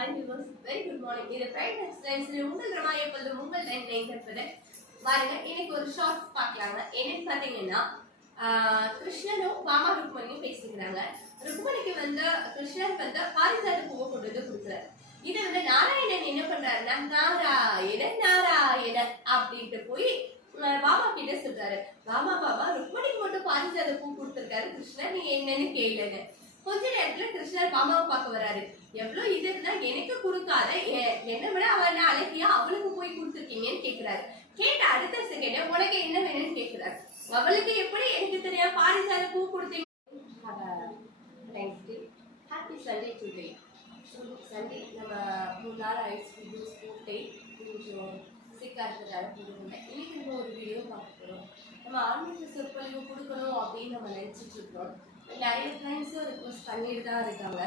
Hi viewers, very good morning. இது Pride Express உங்கள் ரமாயை பல்ல உங்கள் லைன் லைன்றது பாருங்க. இன்னைக்கு ஒரு ஷார்ட் பார்க்கலாங்க. என்னன்னு பாத்தீங்கன்னா கிருஷ்ணனும் பாமா ருக்மணியும் பேசிக்கிறாங்க. ருக்மணிக்கு வந்து கிருஷ்ணன் வந்து பாரிஜாத பூவை கொண்டு வந்து கொடுக்குறாரு. இதை வந்து நாராயணன் என்ன பண்றாருன்னா நாராயணன் அப்படின்ட்டு போய் பாபா கிட்ட சொல்றாரு. பாபா ருக்மணிக்கு மட்டும் பாரிஜாத பூ கொடுத்துருக்காரு கிருஷ்ணன், நீ என்னன்னு கேளுன்னு. கொஞ்ச நேரத்துல கிருஷ்ணர் பாமாவை பார்க்க வராரு. எவ்வளவு இது இருந்தா எனக்கு கொடுக்காத, என்ன விட அவன் அழகியா அவளுக்கு போய் கொடுத்துருக்கீங்கன்னு கேக்குறாரு. கேட்ட அடுத்த செகண்ட் உனக்கு என்ன வேணும்னு கேக்குறாரு. அவளுக்கு எப்படி எனக்கு தெரியும் பாரிஜாத பூ கொடுத்தீங்க. Happy Sunday today. சண்டே நம்ம 3 நாள் ஆயிடுச்சு ஜூஸ் போட்டு கொஞ்சம் சிக்கா இருக்கிறதால போடுவோம். இன்னைக்கு நம்ம ஒரு வீடியோ பார்க்க போறோம். நம்ம ஆன்மீக சொற்பொழிவு கொடுக்கணும் அப்படின்னு நம்ம நினைச்சிட்டு இருக்கோம். நிறைய கிளைண்ட்ஸும் ரிக்வஸ்ட் பண்ணிட்டு தான் இருக்காங்க.